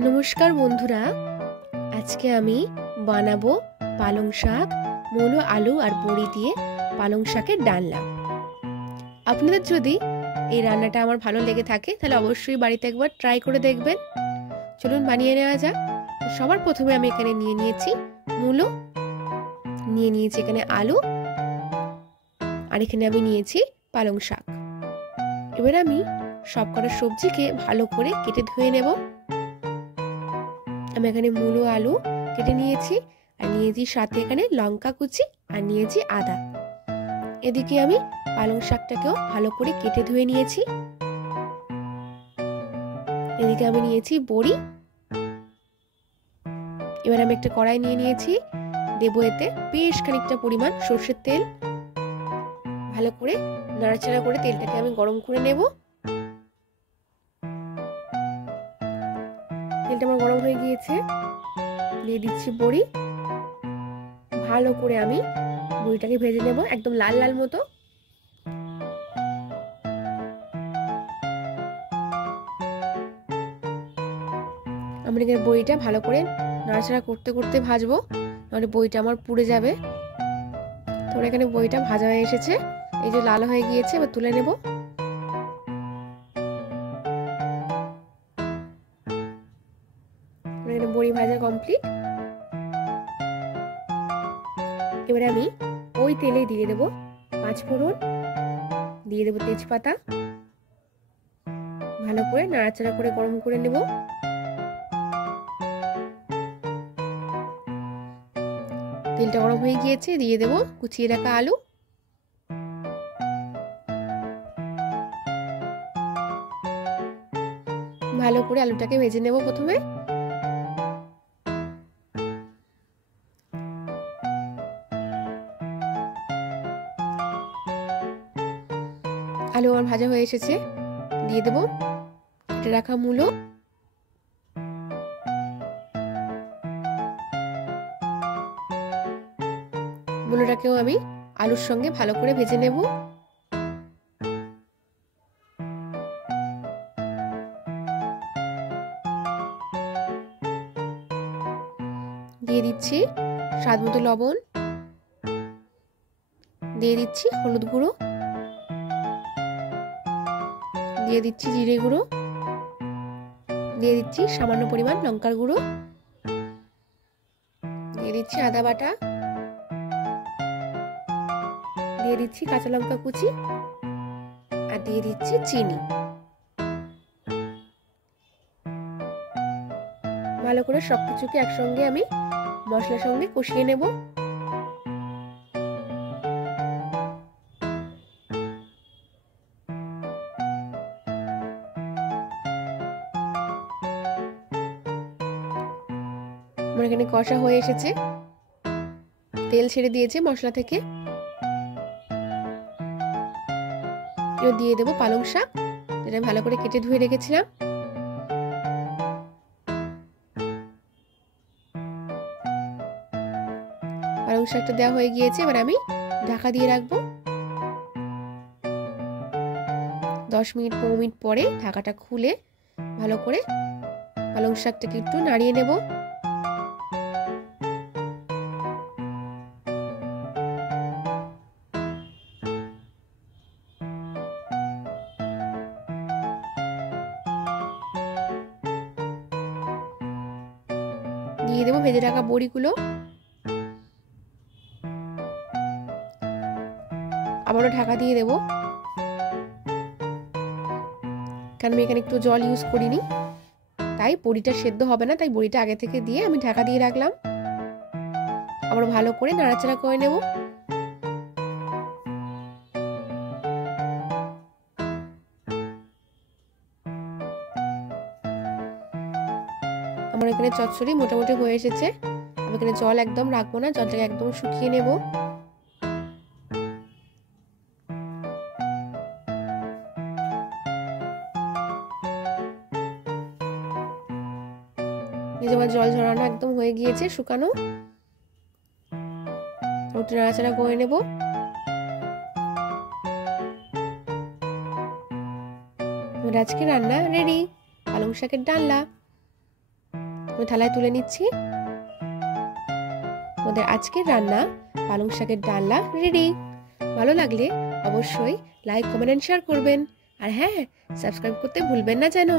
নমস্কার বন্ধুরা, আজকে আমি বানাবো পালং শাক, মূলো, আলু আর বড়ি দিয়ে পালং শাকের ডালনা। আপনাদের যদি এই রান্নাটা আমার ভালো লেগে থাকে তাহলে অবশ্যই বাড়িতে একবার ট্রাই করে দেখবেন। চলুন বানিয়ে নেওয়া যাক। সবার প্রথমে আমি এখানে নিয়ে নিয়েছি মূলো, নিয়ে নিয়েছি এখানে আলু, আর এখানে আমি নিয়েছি পালং শাক। এবার আমি সবকটা সবজিকে ভালো করে কেটে ধুয়ে নেব। আমি এখানে মূলো আলু কেটে নিয়েছি, আর নিয়েছি সাথে এখানে লঙ্কা কুচি, আর নিয়েছি আদা। এদিকে আমি পালং শাকটাকেও ভালো করে কেটে ধুয়ে নিয়েছি। এদিকে আমি নিয়েছি বড়ি। এবার আমি একটা কড়াই নিয়ে নিয়েছি, দেবো এতে বেশ খানিকটা পরিমাণ সর্ষের তেল। ভালো করে নাড়াচাড়া করে তেলটাকে আমি গরম করে নেব। তেলটা আমার গরম হয়ে গিয়েছে, দিয়ে দিচ্ছি বড়ি। ভালো করে আমি বড়িটাকে ভেজে নেব একদম লাল লাল মতো। আমি এখানে বড়িটা ভালো করে নাড়াচাড়া করতে করতে ভাজবো, নাহলে বড়িটা আমার পুড়ে যাবে। তো এখানে বড়িটা ভাজা হয়ে এসেছে, এই যে লাল হয়ে গিয়েছে। এবার তুলে নেব। এখানে বড়ি ভাজা কমপ্লিট। এবারে আমি ওই তেলে দিয়ে দেবো 5 ফোড়ন, দিয়ে দেবো তেজপাতা। ভালো করে নাড়াচাড়া করে গরম করে নেব। তেলটা গরম হয়ে গিয়েছে, দিয়ে দেবো কুচিয়ে রাখা আলু। ভালো করে আলুটাকে ভেজে নেব প্রথমে। আলু আমার ভাজা হয়ে এসেছে, দিয়ে দেবো কেটে রাখা মূলো। মূলোটাকেও আমি আলুর সঙ্গে ভালো করে ভেজে নেব। দিয়ে দিচ্ছি স্বাদ মতো লবণ, দিয়ে দিচ্ছি হলুদ গুঁড়ো, দিয়ে দিচ্ছি জিরে গুঁড়ো, দিয়ে দিচ্ছি সামান্য পরিমাণ লঙ্কার গুঁড়ো, দিয়ে দিচ্ছি আদা বাটা, দিয়ে দিচ্ছি কাঁচা লঙ্কা কুচি, আর দিয়ে দিচ্ছি চিনি। ভালো করে সবকিছুকে একসঙ্গে আমি মশলার সঙ্গে কষিয়ে নেব। আমার এখানে কষা হয়ে এসেছে, তেল ছেড়ে দিয়েছে মশলা থেকে। এবার দিয়ে দেবো পালং শাক, যেটা ভালো করে কেটে ধুয়ে রেখেছিলাম। পালং শাকটা দেওয়া হয়ে গিয়েছে, এবার আমি ঢাকা দিয়ে রাখবো। 10 মিনিট 15 মিনিট পরে ঢাকাটা খুলে ভালো করে পালং শাকটাকে একটু নাড়িয়ে নেব। দিয়ে দেবো ভেজে রাখা বড়িগুলো। আবারও ঢাকা দিয়ে দেবো, কারণ আমি এখানে একটু জল ইউজ করিনি, তাই বড়িটা সেদ্ধ হবে না, তাই বড়িটা আগে থেকে দিয়ে আমি ঢাকা দিয়ে রাখলাম। আবার ভালো করে নাড়াচাড়া করে নেব। আমার এখানে চচ্চড়ি মোটামুটি হয়ে এসেছে। আমি এখানে জল একদম রাখবো না, জলটাকে একদম শুকিয়ে নেব। আমার জল ঝরানো একদম হয়ে গিয়েছে, শুকানো। একটু নাড়াচাড়া করে নেব। আজকে রান্না রেডি, পালং শাকের ডালনা। আমি থালায় তুলে নিচ্ছি। আমাদের আজকের রান্না পালং শাকের ডালনা রেডি। ভালো লাগলে অবশ্যই লাইক, কমেন্ট এন্ড শেয়ার করবেন। আর হ্যাঁ, সাবস্ক্রাইব করতে ভুলবেন না যেন।